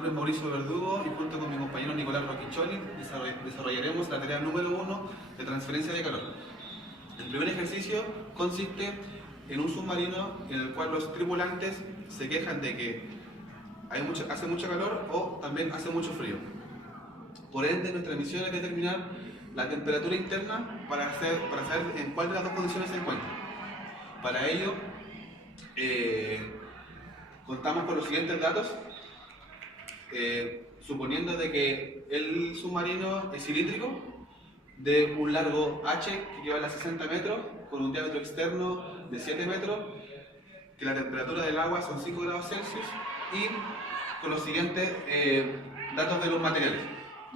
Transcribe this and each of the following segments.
nombre es Mauricio Verdugo y junto con mi compañero Nicolás Roquicholi desarrollaremos la tarea número 1 de transferencia de calor. El primer ejercicio consiste en un submarino en el cual los tripulantes se quejan de que hace mucho calor o también hace mucho frío. Por ende, nuestra misión es determinar la temperatura interna para saber en cuál de las dos condiciones se encuentra. Para ello, contamos con los siguientes datos. Suponiendo de que el submarino es cilíndrico, de un largo H que equivale a 60 metros, con un diámetro externo de 7 metros, que la temperatura del agua son 5 grados Celsius y con los siguientes datos de los materiales.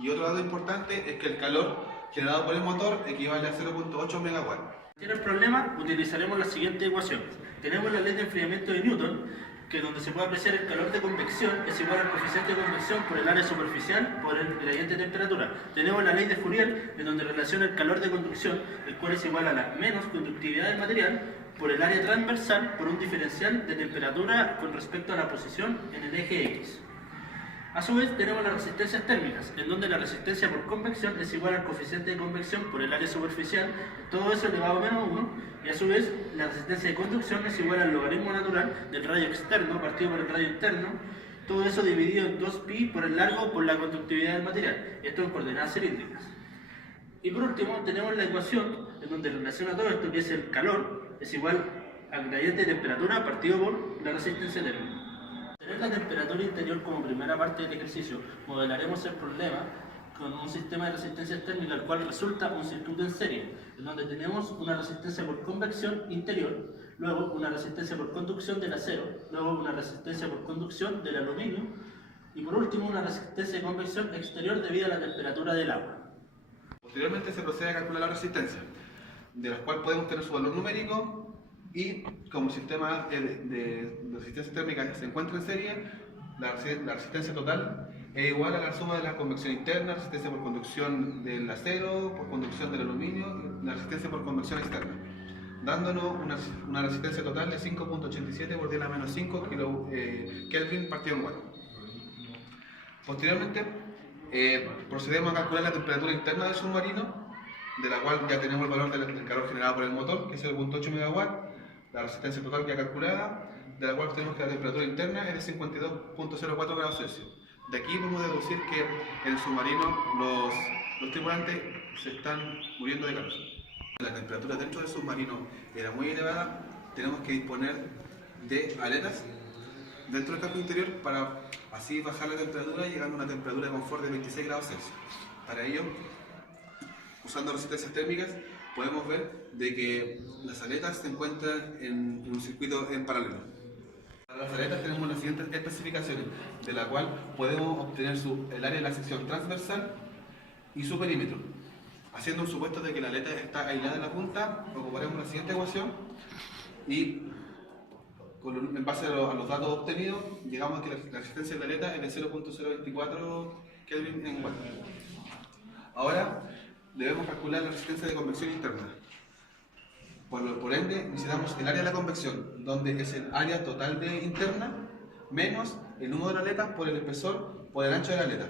Y otro dato importante es que el calor generado por el motor equivale a 0.8 megawatts. Si tiene el problema, utilizaremos la siguiente ecuación. Tenemos la ley de enfriamiento de Newton, que donde se puede apreciar el calor de convección es igual al coeficiente de convección por el área superficial por el gradiente de temperatura. Tenemos la ley de Fourier, en donde relaciona el calor de conducción, el cual es igual a la menos conductividad del material por el área transversal por un diferencial de temperatura con respecto a la posición en el eje X. A su vez tenemos las resistencias térmicas, en donde la resistencia por convección es igual al coeficiente de convección por el área superficial, todo eso elevado a menos 1, y a su vez la resistencia de conducción es igual al logaritmo natural del radio externo partido por el radio interno, todo eso dividido en 2pi por el largo por la conductividad del material, esto en coordenadas cilíndricas. Y por último tenemos la ecuación en donde relaciona todo esto, que es el calor es igual al gradiente de temperatura partido por la resistencia térmica. Tener la temperatura interior como primera parte del ejercicio, modelaremos el problema con un sistema de resistencia térmica, el cual resulta un circuito en serie, en donde tenemos una resistencia por convección interior, luego una resistencia por conducción del acero, luego una resistencia por conducción del aluminio y por último una resistencia de convección exterior debido a la temperatura del agua. Posteriormente se procede a calcular la resistencia, de la cual podemos tener su valor numérico. Y como el sistema de resistencia térmica se encuentra en serie, la resistencia total es igual a la suma de la convección interna, resistencia por conducción del acero, por conducción del aluminio y la resistencia por convección externa, dándonos una resistencia total de 5.87 por 10 a la menos 5 Kelvin partido en watt. Posteriormente, procedemos a calcular la temperatura interna del submarino, de la cual ya tenemos el valor del calor generado por el motor, que es 0.8 megawatts. La resistencia total ya calculada, de la cual tenemos que la temperatura interna es de 52.04 grados Celsius. De aquí podemos deducir que en el submarino los tripulantes se están muriendo de calor. La temperatura dentro del submarino era muy elevada, tenemos que disponer de aletas dentro del casco interior para así bajar la temperatura, llegando a una temperatura de confort de 26 grados Celsius. Para ello, usando resistencias térmicas, podemos ver de que las aletas se encuentran en un circuito en paralelo. Para las aletas tenemos las siguientes especificaciones, de la cual podemos obtener el área de la sección transversal y su perímetro. Haciendo un supuesto de que la aleta está aislada en la punta, ocuparemos la siguiente ecuación y en base a los datos obtenidos, llegamos a que la resistencia de la aleta es de 0.024 Kelvin en watt. Ahora debemos calcular la resistencia de convección interna. Por ende, necesitamos el área de la convección, donde es el área total de interna, menos el número de la aleta por el espesor por el ancho de la aleta.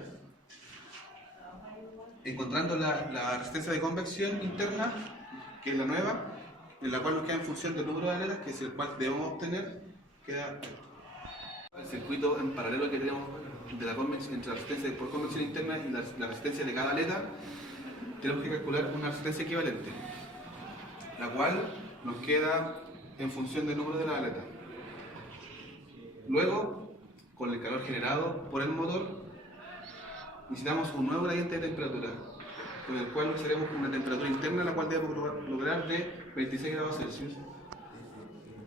Encontrando la resistencia de convección interna, que es la nueva, en la cual nos queda en función del número de aletas, que es el cual debemos obtener, queda el circuito en paralelo que tenemos de entre la resistencia por convección interna y la resistencia de cada aleta. Tenemos que calcular una resistencia equivalente, la cual nos queda en función del número de la aleta. Luego, con el calor generado por el motor, necesitamos un nuevo gradiente de temperatura, con el cual usaremos una temperatura interna, la cual debemos lograr de 26 grados Celsius,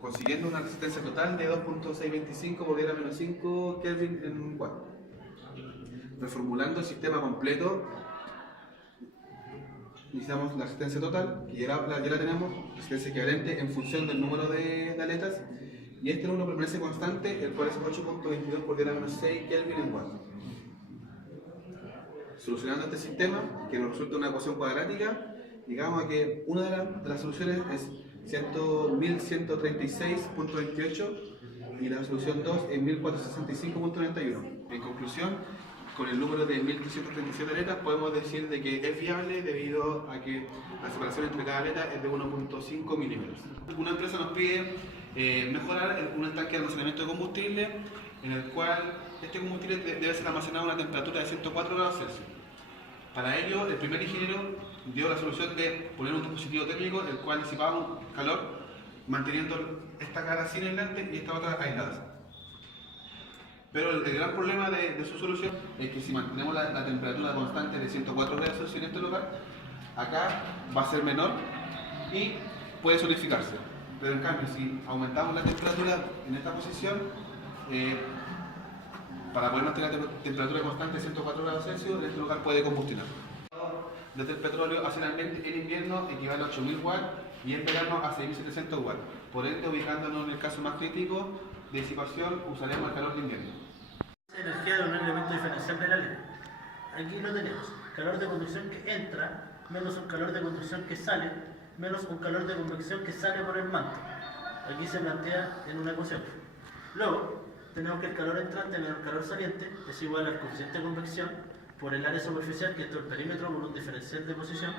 consiguiendo una resistencia total de 2.625 por 10 a la menos 5 Kelvin en watt. Reformulando el sistema completo, necesitamos la resistencia total, que ya la tenemos, resistencia equivalente en función del número de aletas, y este número permanece constante, el cual es 8.22 por 10 a la menos 6 Kelvin en watt. Solucionando este sistema, que nos resulta una ecuación cuadrática, llegamos a que una de las soluciones es 1136.28 y la solución 2 es 1465.91. En conclusión, con el número de 1337 aletas podemos decir de que es viable debido a que la separación entre cada aleta es de 1.5 milímetros. Una empresa nos pide mejorar un tanque de almacenamiento de combustible en el cual este combustible debe ser almacenado a una temperatura de 104 grados Celsius. Para ello, el primer ingeniero dio la solución de poner un dispositivo térmico el cual disipaba calor manteniendo esta cara sin aislante y esta otra aislada. Pero el gran problema de su solución es que si mantenemos la temperatura constante de 104 grados Celsius en este lugar, acá va a ser menor y puede solidificarse. Pero en cambio, si aumentamos la temperatura en esta posición, para poder mantener la temperatura constante de 104 grados Celsius, en este lugar puede combustionar. Desde el petróleo hacia el ambiente en invierno equivale a 8000 watts y en verano a 6700 watts. Por ende, ubicándonos en el caso más crítico de disipación, usaremos el calor de invierno. La energía de un elemento diferencial de la ley. Aquí lo tenemos. Calor de conducción que entra, menos un calor de conducción que sale, menos un calor de convección que sale por el manto. Aquí se plantea en una ecuación. Luego, tenemos que el calor entrante menos el calor saliente es igual al coeficiente de convección por el área superficial, que es todo el perímetro, por un diferencial de posición,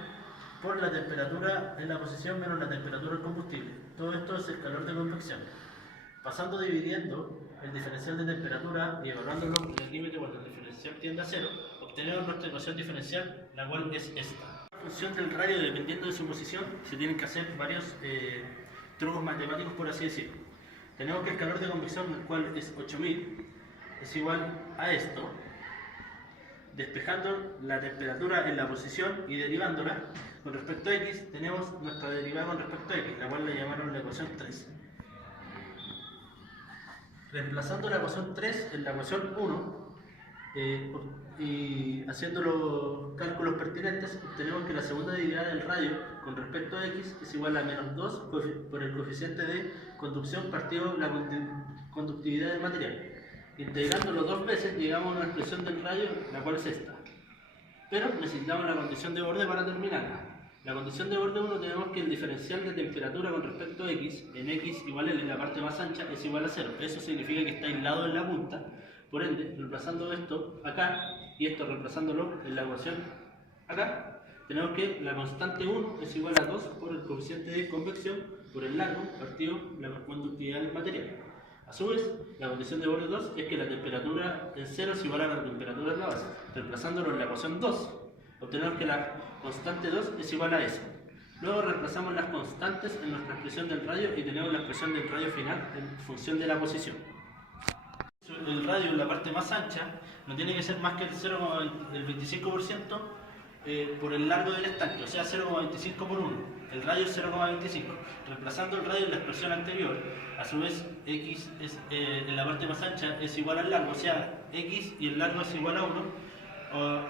por la temperatura en la posición menos la temperatura del combustible. Todo esto es el calor de convección. Pasando dividiendo el diferencial de temperatura y evaluándolo en el límite cuando el diferencial tiende a cero, obtenemos nuestra ecuación diferencial, la cual es esta. En función del radio, dependiendo de su posición, se tienen que hacer varios trucos matemáticos, por así decirlo. Tenemos que el calor de convección, el cual es 8000, es igual a esto. Despejando la temperatura en la posición y derivándola con respecto a x, tenemos nuestra derivada con respecto a x, la cual le llamaron la ecuación 3. Reemplazando la ecuación 3 en la ecuación 1 y haciendo los cálculos pertinentes, obtenemos que la segunda derivada del radio con respecto a x es igual a menos 2 por el coeficiente de conducción partido la conductividad del material. Integrándolo dos veces llegamos a una expresión del radio, la cual es esta. Pero necesitamos la condición de borde para terminarla. La condición de borde 1 tenemos que el diferencial de temperatura con respecto a x, en x igual en la parte más ancha, es igual a 0. Eso significa que está aislado en la punta. Por ende, reemplazando esto acá y esto reemplazándolo en la ecuación acá, tenemos que la constante 1 es igual a 2 por el coeficiente de convección por el largo partido la conductividad del material. A su vez, la condición de borde 2 es que la temperatura en 0 es igual a la temperatura en la base. Reemplazándolo en la ecuación 2, obtenemos que la constante 2 es igual a eso. Luego reemplazamos las constantes en nuestra expresión del radio y tenemos la expresión del radio final en función de la posición. El radio en la parte más ancha no tiene que ser más que el 0,25% por el largo del estanque, o sea 0,25 por 1. El radio es 0,25. Reemplazando el radio en la expresión anterior, a su vez x es, en la parte más ancha es igual al largo, o sea x y el largo es igual a 1,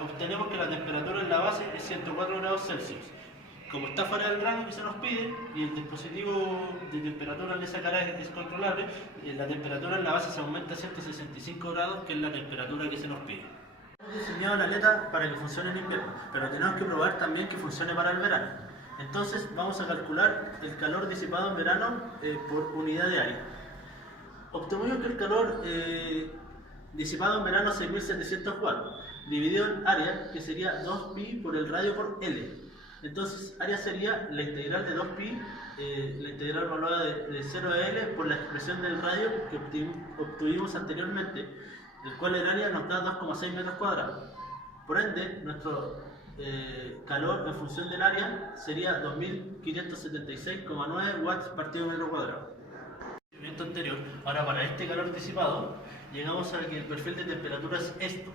obtenemos que la temperatura en la base es 104 grados Celsius. Como está fuera del rango que se nos pide y el dispositivo de temperatura en esa cara es controlable, la temperatura en la base se aumenta a 165 grados, que es la temperatura que se nos pide. Hemos diseñado la aleta para que funcione en invierno, pero tenemos que probar también que funcione para el verano. Entonces vamos a calcular el calor disipado en verano por unidad de área. Obtuvimos que el calor disipado en verano es 6700 watts, dividido en área, que sería 2pi por el radio por L. Entonces, área sería la integral de 2pi, la integral evaluada de 0 a L por la expresión del radio que obtuvimos anteriormente, el cual el área nos da 2,6 metros cuadrados. Por ende, nuestro calor en función del área sería 2576,9 watts partido metro cuadrado. Anterior, ahora para este calor disipado, llegamos a que el perfil de temperatura es esto.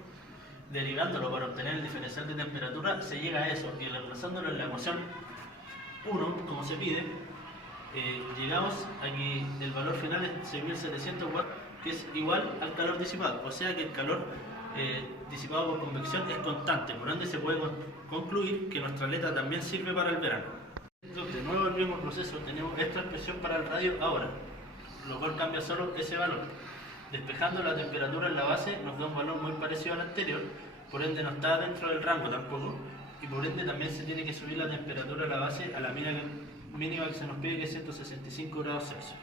Derivándolo para obtener el diferencial de temperatura, se llega a eso y reemplazándolo en la ecuación 1, como se pide, llegamos a que el valor final es 6700 watts, que es igual al calor disipado, o sea que el calor disipado por convección es constante, por ende se puede concluir que nuestra aleta también sirve para el verano. De nuevo el mismo proceso, tenemos esta expresión para el radio ahora, lo cual cambia solo ese valor. Despejando la temperatura en la base nos da un valor muy parecido al anterior, por ende no está dentro del rango tampoco, y por ende también se tiene que subir la temperatura en la base a la mínima que se nos pide, que es 165 grados Celsius.